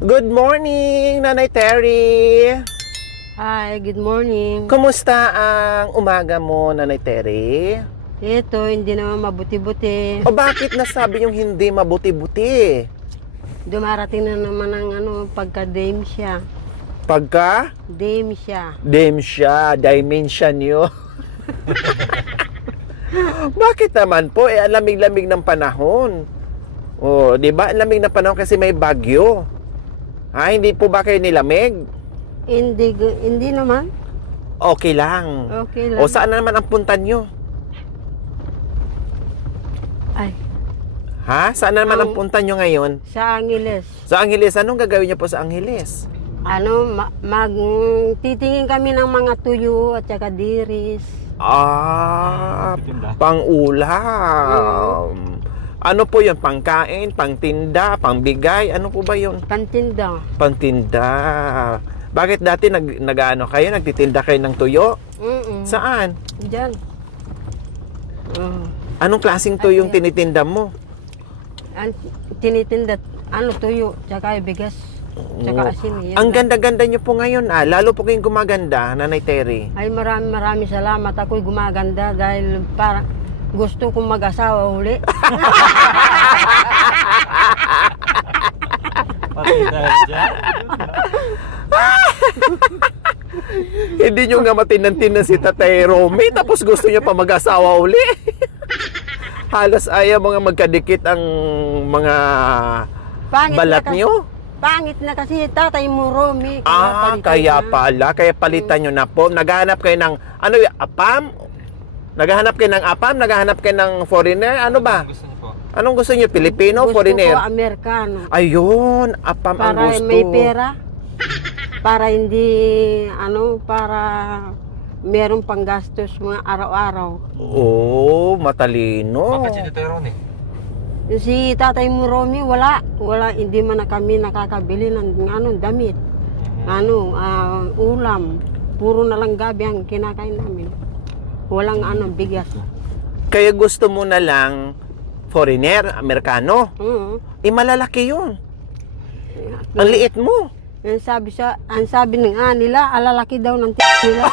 Good morning, Nanay Terry. Hi, good morning. Kumusta ang umaga mo, Nanay Terry? Ito, hindi naman mabuti-buti. O bakit nasabi yung hindi mabuti-buti? Dumarating na naman ang pagka-dementia. Pagka? Dementia. Dimension nyo. Bakit naman po? Ang lamig-lamig ng panahon. O, di ba? Ang lamig ng panahon kasi may bagyo. Hindi po ba kayo nilamig? Hindi naman. Okay lang. Okay lang. O, saan na naman ang punta nyo? Ay, Saan na naman ang punta nyo ngayon? sa Angeles. Sa Angeles, anong gagawin niyo po sa Angeles? Titingin kami ng mga tuyo at saka diris. Pang-ulam. Ano po yun? Pangkain, pangtinda, pangbigay? Ano po ba yun? Pantinda. Pantinda. Bakit dati nag-ano kayo? Nagtitinda kayo ng tuyo? Saan? Diyan. Anong klaseng tuyong tinitinda mo? Tinitinda, tuyo, tsaka bigas, tsaka asin. Yan Ang lang. ganda-ganda nyo po ngayon Lalo po kayong gumaganda, Nanay Terry. Ay, maraming salamat. Ako'y gumaganda dahil para gusto kong mag-asawa uli. Pati dahil dyan. Hindi nyo nga matinantinan si Tatay Romy, tapos gusto nyo pa mag-asawa uli. Halos ayaw mga magkadikit ang mga Pangit balat na nyo. Pangit na kasi tatay mo, Romy. Kaya pala. Kaya palitan nyo na po. Naghahanap kayo ng, apam? Naghahanap kayo ng apam? Naghahanap kayo ng foreigner? Ano ba? Gusto niyo po? Anong gusto nyo? Pilipino? Gusto Foreigner? ko Amerikano. Ayun, apam ang Para gusto. may pera. Para hindi, para merong panggastos mga araw-araw. Matalino. Bakit si Tito Ron Si tatay mo, Romy, wala. Hindi man na kami nakakabili ng damit. Ulam. Puro na lang gabi ang kinakain namin. Walang bigas. Kaya gusto mo na lang foreigner, Amerikano. Malalaki yun. Ang liit mo. Ang sabi ng nila, alalaki daw ng nila.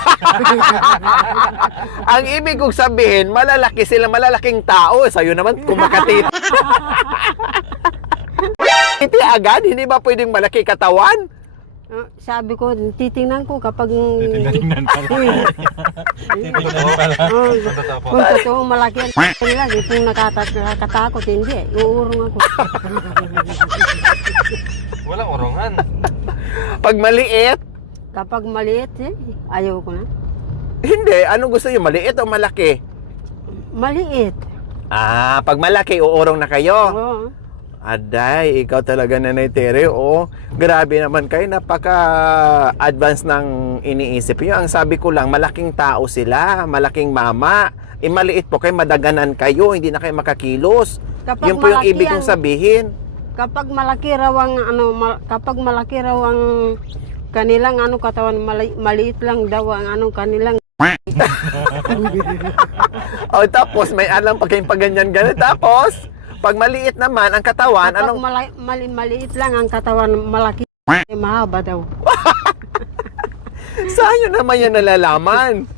Ang ibig kong sabihin, malalaki sila, malalaking tao. Sa'yo naman, kumakatit. Iti agad, hindi ba pwedeng malaki katawan? Sabi ko, titingnan ko kapag... Tingnan pala. Tingnan pala. Kung totoong malaki ang nila, kung nakakatakot, hindi. Uurong ako. Walang orongan. Pag maliit, Kapag maliit, ayaw ko na. hindi. Ano gusto nyo, maliit o malaki? Maliit. Pag malaki, uurong na kayo. Oo. Aday, ikaw talaga, Nanay Terry. Grabe naman kayo. Napaka-advance ng iniisip nyo. Ang sabi ko lang, malaking tao sila. Malaking mama. Maliit po kayo, madaganan kayo. Hindi na kayo makakilos. Kapag Yun po yung malaki ibig kong sabihin. Kapag malaki raw ang kanilang katawan, maliit lang daw ang kanilang. Tapos may alam pa kayong paganyan-ganyan. Tapos, pag maliit naman ang katawan, Kapag maliit lang ang katawan, malaki, mahaba daw. saan nyo naman yan nalalaman?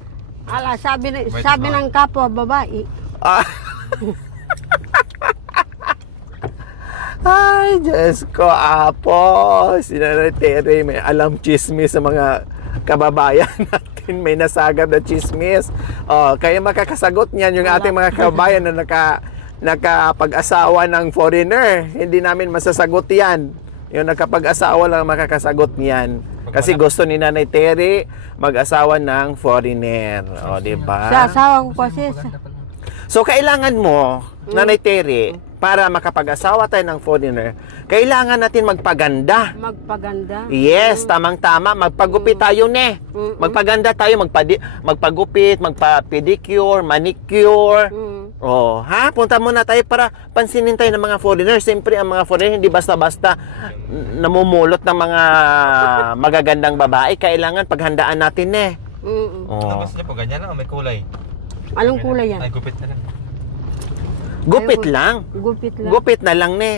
Sabi ng kapwa babae. Ay, Diyos ko, Apo. Si Nanay Terry, may alam chismis sa mga kababayan natin. May nasagap na chismis. Kaya makakasagot niyan yung ating mga kababayan na nakapag-asawa ng foreigner. Hindi namin masasagot yan. Yung nakapag-asawa lang makakasagot niyan. Kasi gusto ni Nanay Terry mag-asawa ng foreigner. Diba? Sa asawa ko kasi, So, kailangan mo, Nanay Terry, para makapag-asawa tayo ng foreigner, kailangan natin magpaganda. magpaganda. Yes, tamang-tama. Magpagupit tayo, ne. Magpaganda tayo, magpagupit, magpa-pedicure, manicure. Punta muna tayo para pansinin tayo ng mga foreigner. Siyempre, ang mga foreigner, hindi basta-basta namumulot ng mga magagandang babae. Kailangan paghandaan natin, ne. Tapos niya po, ganyan lang, may kulay. Anong kulay yan? Ay, gupit na lang. Gupit lang. Gupit lang. Gupit na lang, ne.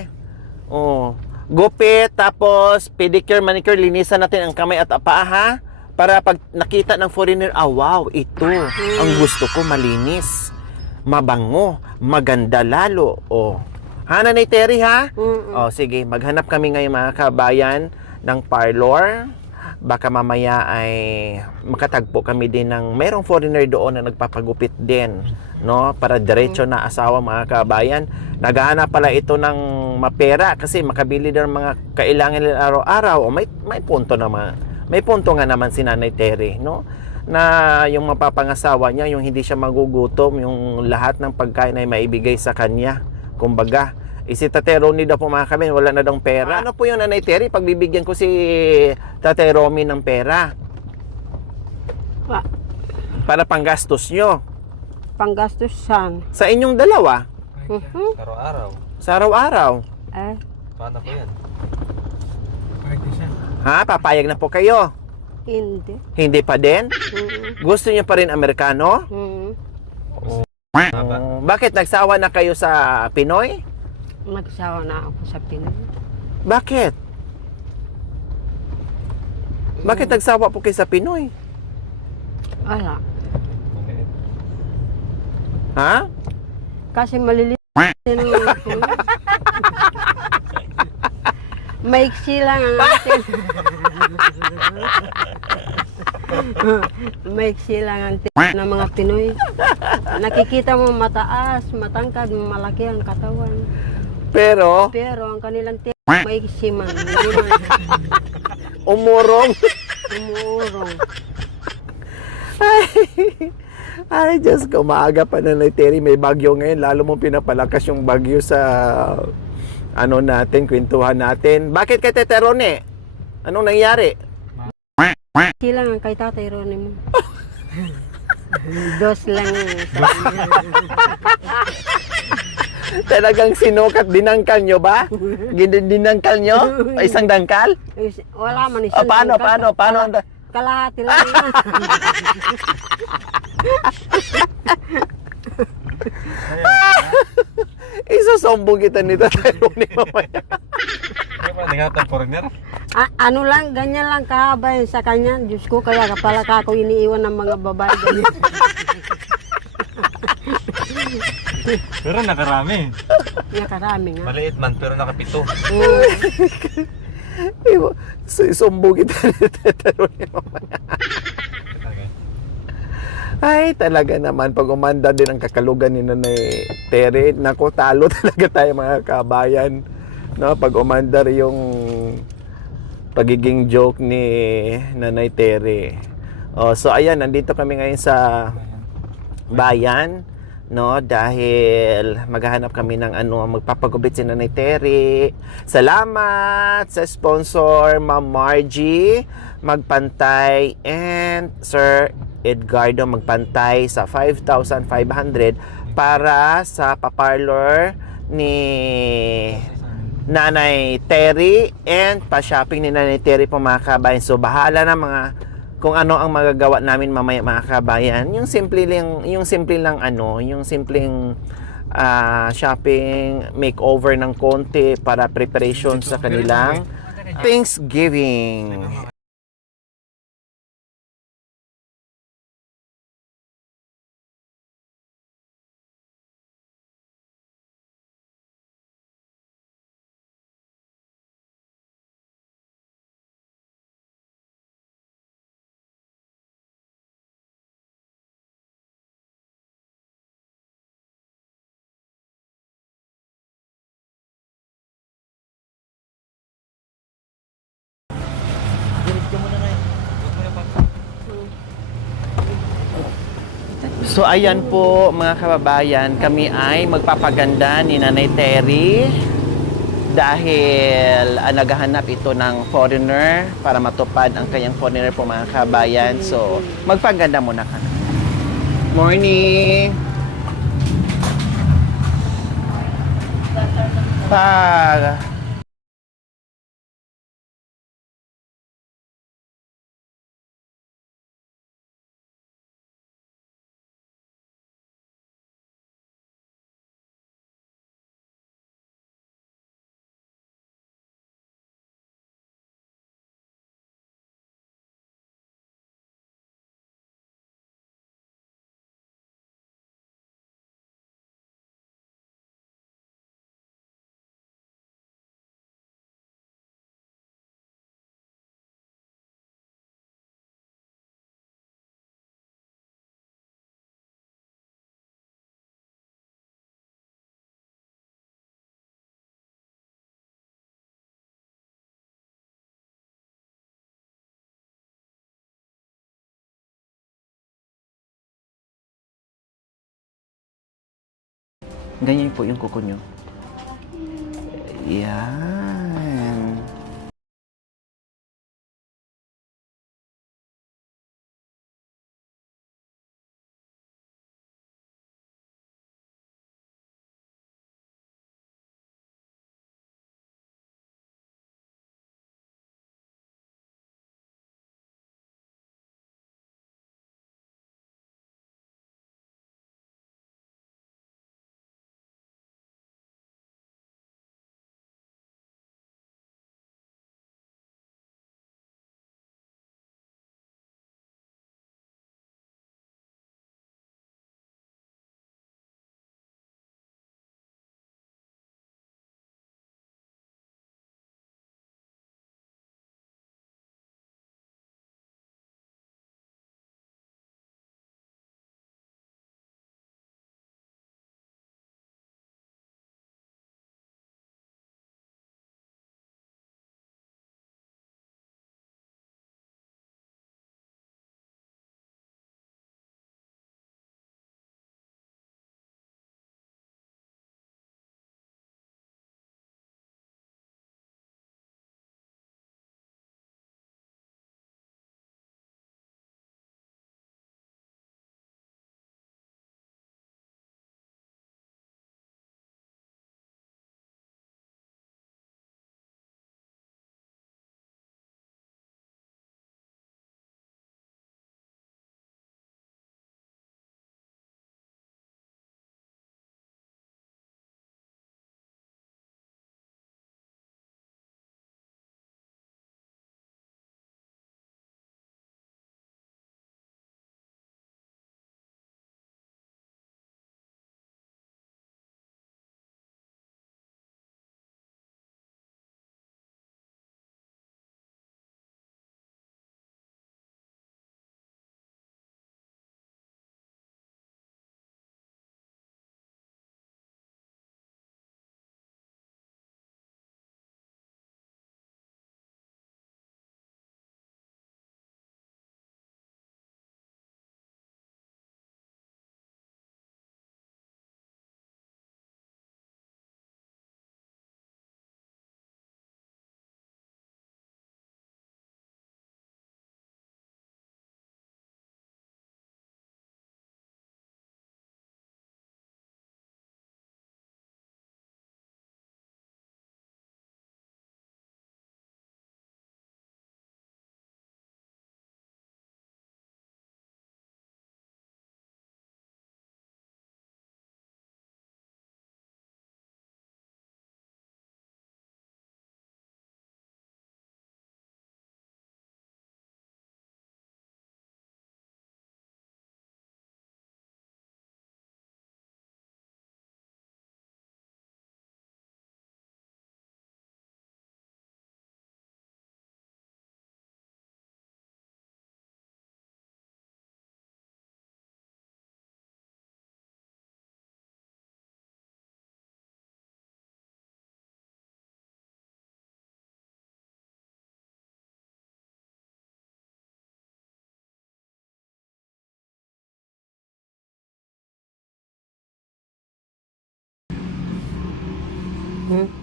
Gupit, tapos pedicure, manicure, linisan natin ang kamay at paa, ha? Para pag nakita ng foreigner, wow, ito, ang gusto ko, malinis, mabango, maganda lalo. O, ha, Nanay Terry, ha? O, sige, maghanap kami ngayon mga kabayan ng parlor. Baka mamaya ay makatagpo kami din ng mayroong foreigner doon na nagpapagupit din, no? Para diretso na asawa mga kabayan. Naghahanap pala ito ng mapera kasi makabili din ng mga kailangan nila araw-araw. O may punto naman. May punto nga naman si Nanay Terry, no? Na yung mapapangasawa niya, yung hindi siya magugutom, yung lahat ng pagkain ay maibigay sa kanya. Kumbaga, si Tate Ronnie daw po mga kami, wala na daw pera. Ano po yung Nanay Terry? Pagbibigyan ko si Tate Romy ng pera. Para panggastos nyo. Panggastos saan? Sa inyong dalawa. Araw-araw. Sa araw-araw. Eh, Paano po yan? Ha? Papayag na po kayo? hindi. Hindi pa din? Gusto niyo pa rin Amerikano? Bakit nagsawa na kayo sa Pinoy? Nagsawa na ako sa Pinoy. Bakit? Bakit nagsawa po kayo sa Pinoy? Wala. Ha? Kasi maliliit ng mga Pinoy. Maiksi lang ang atin. Maiksi lang ang ng mga Pinoy. Nakikita mo mataas, matangkad, malaki ang katawan. Pero, Pero ang kanilang maiksi man. Hindi man umurong. umuurong. Ay, Diyos ko, maaga pa na Terry. May bagyo ngayon. Lalo mo pinapalakas yung bagyo sa ano natin, kwentuhan natin. Bakit kay Tete Rone? Anong nangyari? Silang ang kay Tatay Ronnie mo. Dos lang. Talagang sinukat, dinangkal nyo ba? Dinangkal nyo? Isang dangkal? Wala man Ah, paano? Kalahati lang. Isusumbong kita nito tayo ni mamaya. Kaya pa, naghatang foreigner? Ano lang, ganyan lang kahaba yun sa kanya. Diyos ko, kaya pala ka ako iniiwan ng mga babae. Ganyan. Pero nakarami. Nakarami nga. Maliit man, pero nakapito. Isusumbong kita nito ni mamaya. Ay, talaga naman, pag umanda din ang kakalugan ni Nanay Terry, naku, talo talaga tayo mga kabayan. No, pag umandar yung pagiging joke ni Nanay Terry. Oh, so ayan, nandito kami ngayon sa bayan, no, dahil maghahanap kami ng magpapagubit si Nanay Terry. Salamat sa sponsor, Ma'am Margie Magpantay and Sir Edgardo Magpantay sa 5,500 para sa paparlor ni Nanay Terry and pa-shopping ni Nanay Terry po mga kabayan. So bahala na kung ano ang magagawa namin mamaya mga kabayan. Yung simpleng shopping makeover ng konti para preparation sa kanilang Thanksgiving. So ayan po mga kababayan, kami ay magpapaganda ni Nanay Terry dahil naghahanap ito ng foreigner para matupad ang kanyang foreigner po mga kababayan. So magpaganda muna ka. Morning! Pag Ganyan po yung kuko nyo. Yan.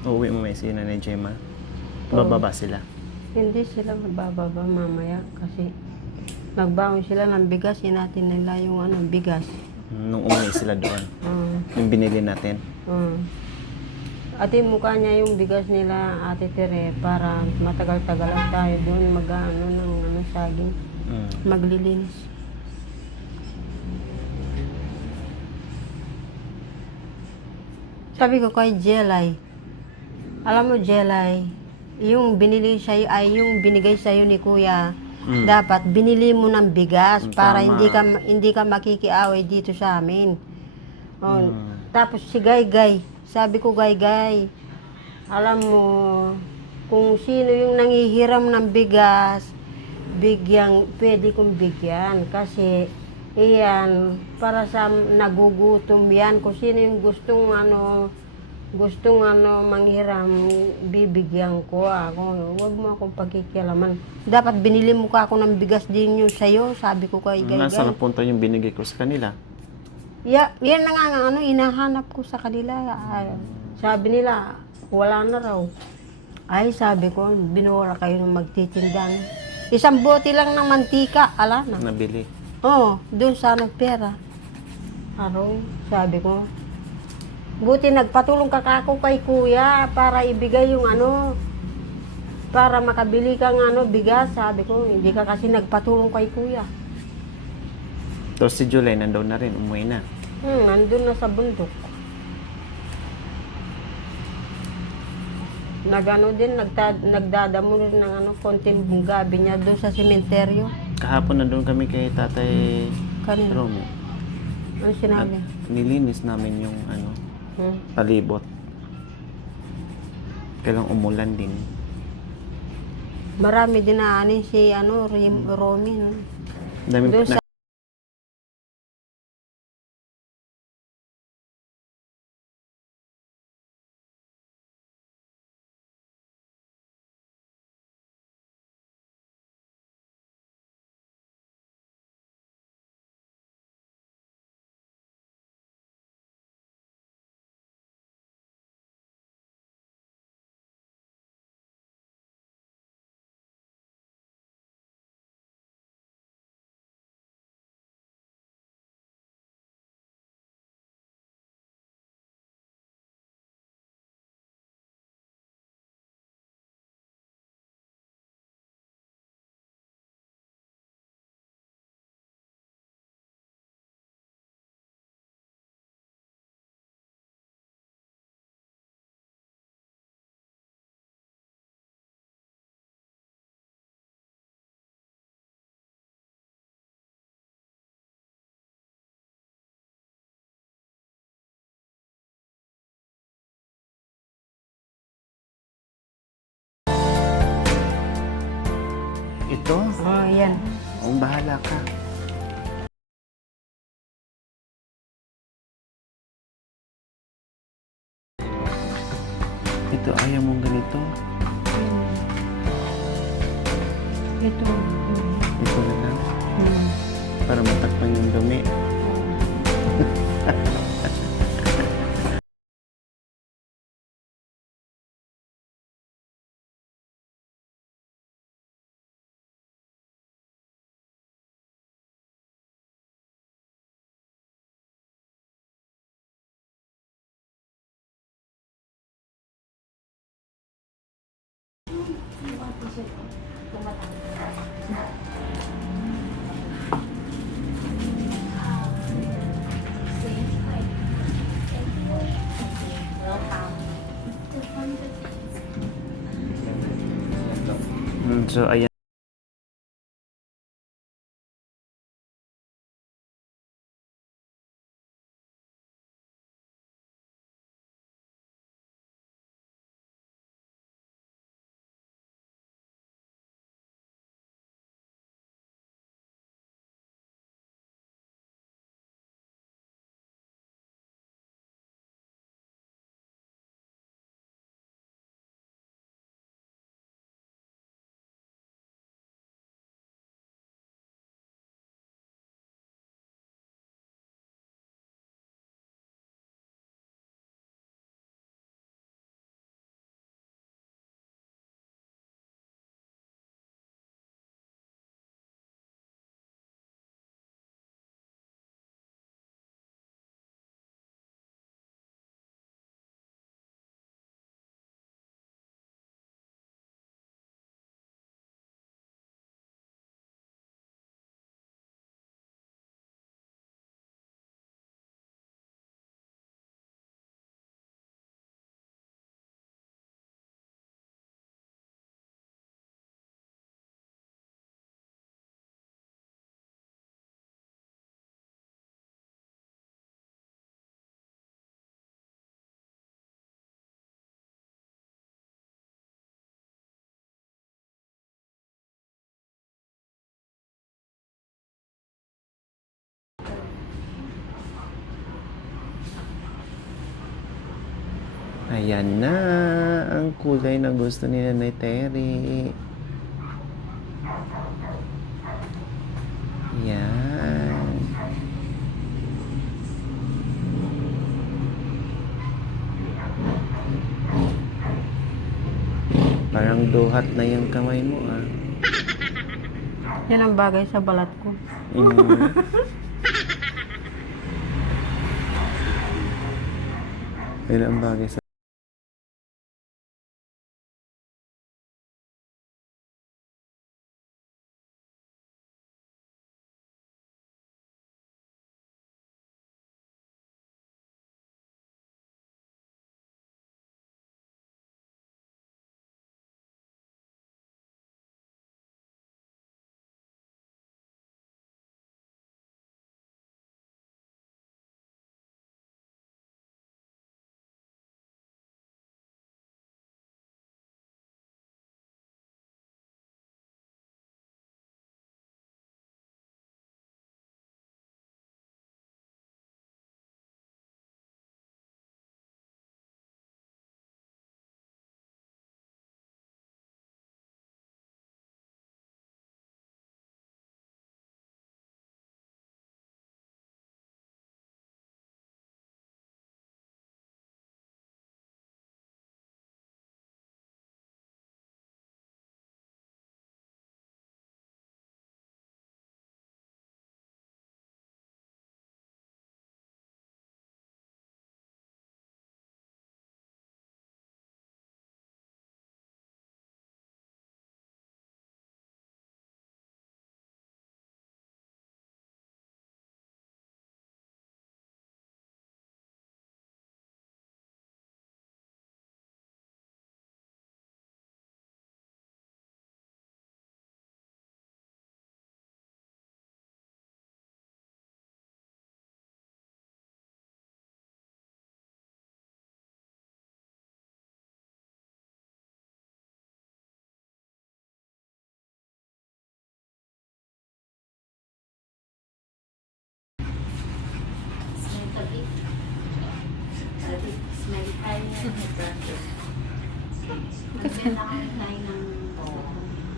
Uuwi mo may si Nanay Gemma. Bababa sila. Hindi sila magbababa mamaya kasi nagbaon sila ng bigas. Inatin nila yung bigas. Nung umuwi sila doon. Uh, Yung binili natin. Ate, mukha niya yung bigas nila, Ate Tere, para matagal-tagal lang tayo doon ng saging. Maglilinis. Sabi ko kay Jelay, alam mo Jelay, yung binili sa'yo ay yung binigay sa'yo ni Kuya, dapat binili mo ng bigas para Tama. hindi ka makikiaway dito sa amin. Oh, tapos si Gaygay, sabi ko Gaygay, alam mo kung sino yung nangihiram ng bigas, pwede kong bigyan kasi iyan para sa nagugutom yan. Kung sino yung gustong manghiram, bibigyan ko ako. Huwag mo akong pagkikialaman. Dapat binili mo ka ako ng bigas din yun sa'yo, sabi ko kay Gaygay. Nasaan ang punto yung binigay ko sa kanila? Yan na nga ang ano, hinahanap ko sa kanila. Sabi nila, wala na raw. Ay, sabi ko, binura kayo ng magtitindang. Isang bote lang ng mantika, ala na. Nabili. Oo, doon sa nagpera. Aroy, sabi ko. Buti nagpatulong ka kako kay kuya para ibigay yung ano, para makabili kang ano, bigas. Sabi ko, hindi ka kasi nagpatulong kay kuya. Tapos si July nandoon na rin, umuwi na. Nandun na sa bundok. Nagano din, nagdadamo rin ng ano, konting gabi niya doon sa sementeryo. Kahapon nandun kami kay Tatay Kanino? Romy. Ano sinabi? Nilinis namin yung ano, palibot. Kailang umulan din. Marami din na ani si ano, Romy. No? Dami Doon sa ito, yan. bahala ka. Ito, ayaw mong ganito. Ito. Ito na lang. Para matakpan yung dumi. So, ayan. Ayan na ang kulay na gusto ni Nanay Terry. Yan. Parang duhat na yung kamay mo ah. Yan ang bagay sa balat ko. Mm. Yan ang bagay sa...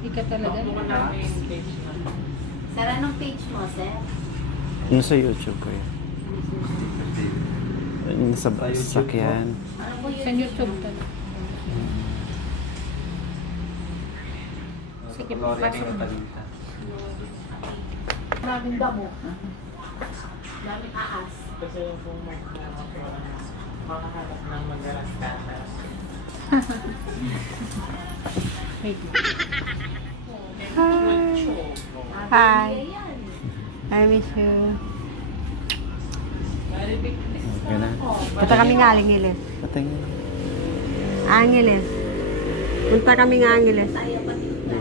Ika talaga. Sara ng page mo, sir. Ano sa YouTube ko yun? Yung sa sakyan. Ano po Sa yun? YouTube talaga. Sige, pasok mo. Maraming damo. Maraming aas. Kasi yung kung makahanap ng madalas katas. Wait. Hi. I miss you. Yan na. Punta kami ng Angeles. Patingin. Angeles. Punta kami ng Angeles.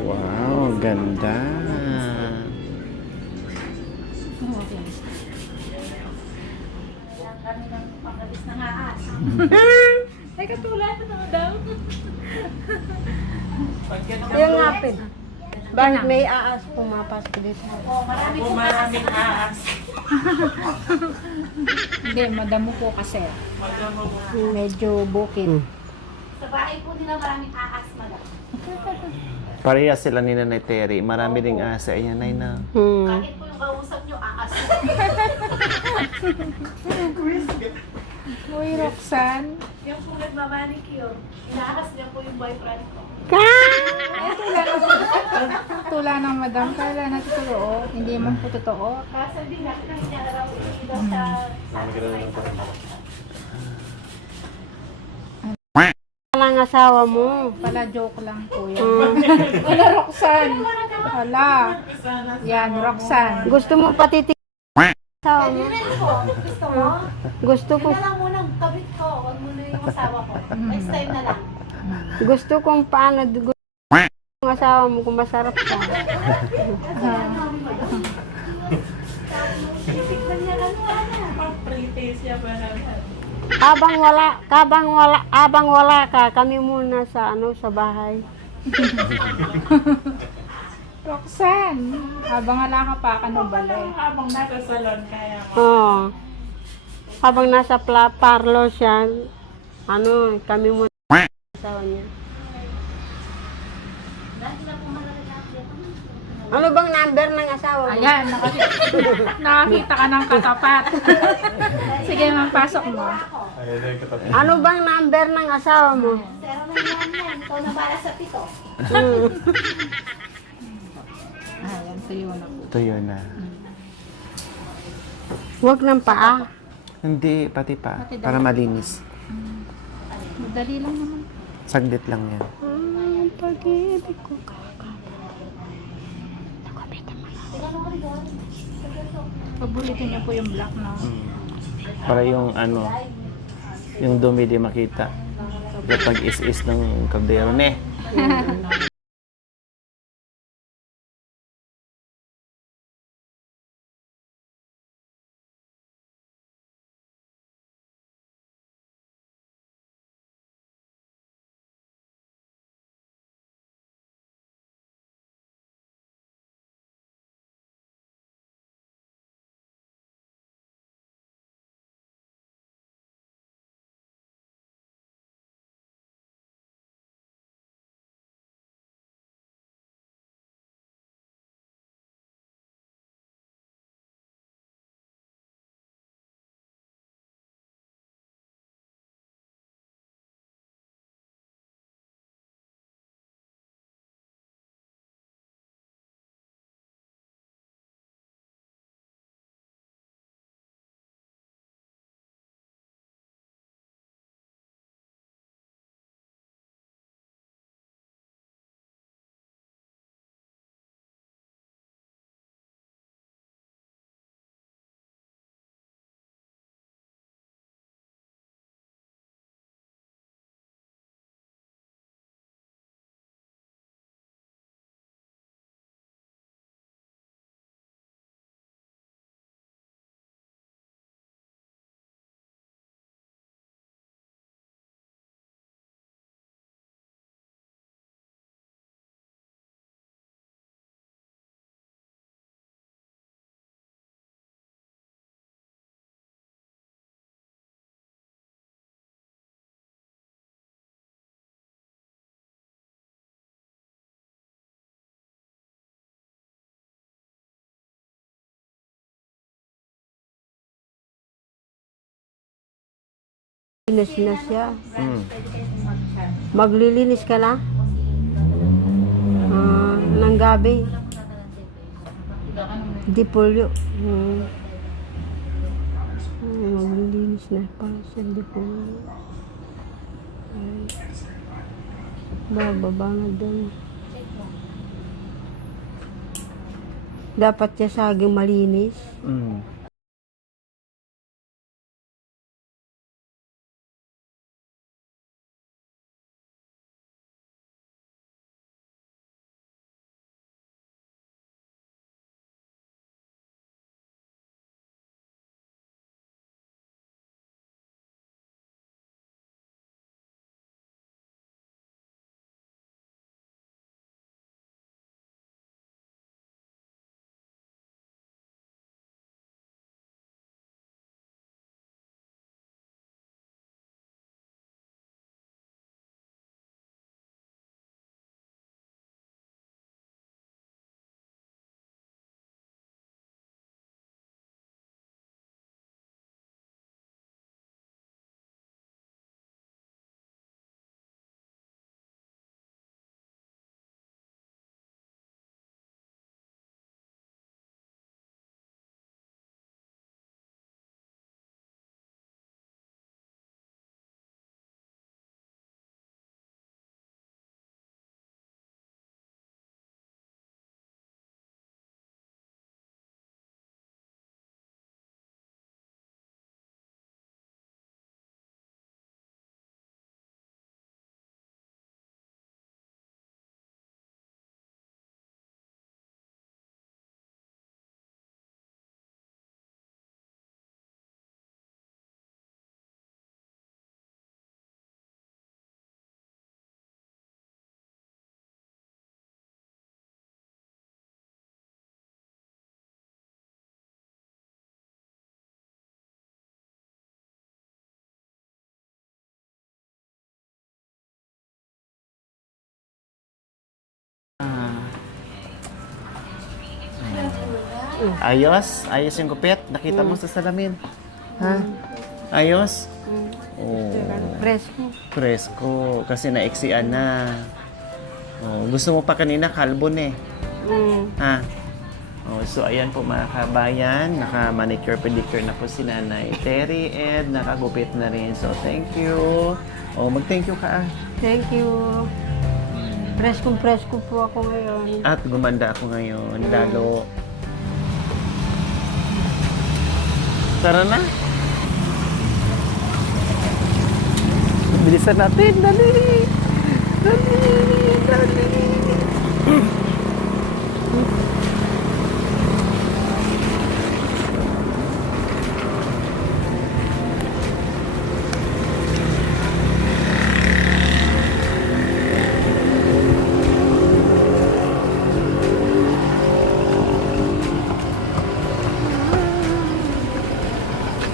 Wow, ganda. Kami ng pangabis ng aas. Ay, katulad na daw. Yung ngapin. Bakit may aas pumapasok dito? Oh, marami po Maraming aas. Hindi, madamo po kasi. Medyo bukid. Sa bahay po nila maraming aas, madam. Pareha sila ni Nanay Terry. Marami ding asa. Ayan, ay na. Kahit po yung kausap nyo, aas. Uy, Roxanne. Yung po nagmamanicure, inaahas niya po yung boyfriend ko. Tula ng madam. Kala na totoo. Hindi man po totoo. Kaso hindi nakita niya na raw dito sa Ang asawa mo. Pala joke lang po yan. Wala, Roxanne. Wala. Yan, Roxanne. Gusto mo patitig asawa mo? Rin po, gusto mo? Gusto ko Yun na lang munang kabit ko, huwag muna yung asawa ko. Next time na lang. gusto kong paano gusto ng asawa mo kung masarap ka. Tignan niya ano. Pretty siya pa naman. Habang wala ka, kami muna sa sa bahay. Roxanne. Habang wala ka pa, kanubali. Habang nasa salon kaya Oo. Habang nasa parlor siya, kami muna sa asawa niya. Dahil na po malalagyan. Ano bang number ng asawa mo? Ayan, nakakita ka ng katapat. Sige, pasok mo. Ano bang number ng asawa mo? 091 yan. Ikaw na para sa pito. Ayan, tuyo na po. Tuyo na. Huwag ng paa. Hindi, pati pa. Pati Para malinis. Madali lang naman. Saglit lang yan. Ang pag-ibig ko. Pabulitin niyo po yung black na. Para yung ano, yung dumi di makita. Kapag is-is ng kaldero ne. Linis na siya. Mm. Maglilinis ka na? Ng gabi. Di polyo. Maglilinis na para sa di polyo. Bababa na doon. Dapat siya saging malinis. Mm. Ayos? Ayos yung gupit? Nakita mo sa salamin? Ha? Ayos? Oh, Presko. presko. Kasi naiksian na. Oh, gusto mo pa kanina kalbo na eh. Ha? Oh, so ayan po mga kabayan, naka-manicure pedicure na po si Nanay Terry and nakagupit na rin. So thank you. Oh, mag-thank you ka. Thank you. Presko po ako ngayon. At gumanda ako ngayon, lalo. Tara na. Bilisan natin, dali. Dali.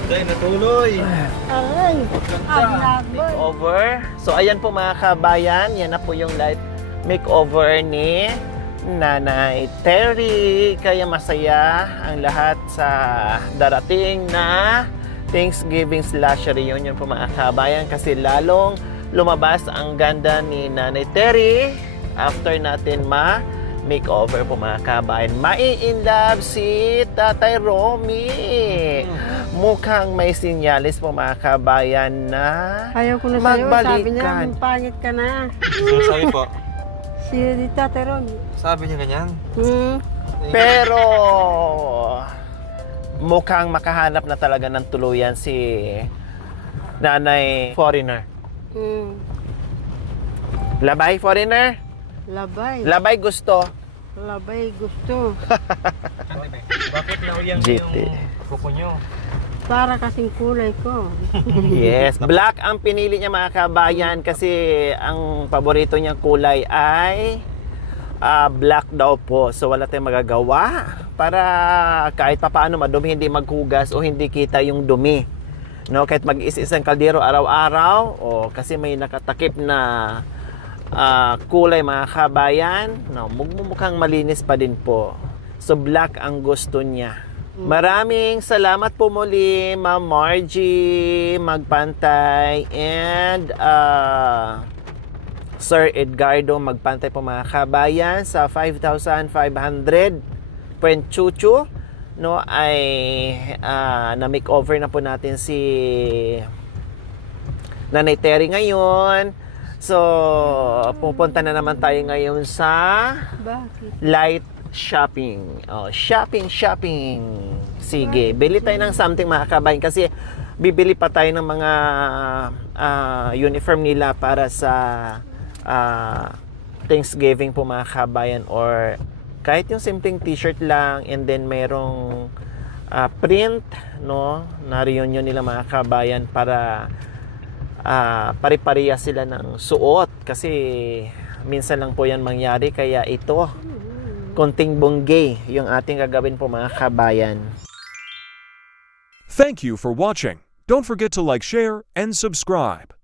Day, natuloy. Ay, Makeover. So ayan po mga kabayan, yan na po yung light makeover ni Nanay Terry. Kaya masaya ang lahat sa darating na Thanksgiving/reunion po mga kabayan kasi lalong lumabas ang ganda ni Nanay Terry after natin makeover po mga kabayan. Mai-in-love si Tatay Romy. Mukhang may sinyalis po mga kabayan na ayaw ko na sa'yo. Sabi niya, magbalikan. pangit ka na. So, sabi po. Si Tata Ron. Sabi niya ganyan. Pero mukhang makahanap na talaga ng tuluyan si Nanay Foreigner. Labay Foreigner? Labay. Labay gusto. Labay gusto. Bakit nauyang GT. yung kuko nyo? Para kasing kulay ko. Yes, black ang pinili niya mga kabayan kasi ang paborito niyang kulay ay black daw po. So wala tayong magagawa para kahit papaano madumi, hindi maghugas o hindi kita yung dumi. No, kahit mag-is-isang kaldero araw-araw o kasi may nakatakip na kulay mga kabayan, no, mukhang malinis pa din po. So black ang gusto niya. Maraming salamat po muli, Ma'am Margie Magpantay and Sir Edgardo Magpantay po mga kabayan sa 5,500 Chuchu, no, ay na-makeover na po natin si Nanay Terry ngayon. So, pupunta na naman tayo ngayon sa Bakit? light shopping. Oh, shopping. Sige, bili tayo ng something mga kabayan kasi bibili pa tayo ng mga uniform nila para sa Thanksgiving po mga kabayan or kahit yung simpleng t-shirt lang and then merong print, no, na reunion nila mga kabayan para pare-pareha sila ng suot kasi minsan lang po yan mangyari kaya ito konting bonggay yung ating gagawin po mga kabayan. Thank you for watching. Don't forget to like, share, and subscribe.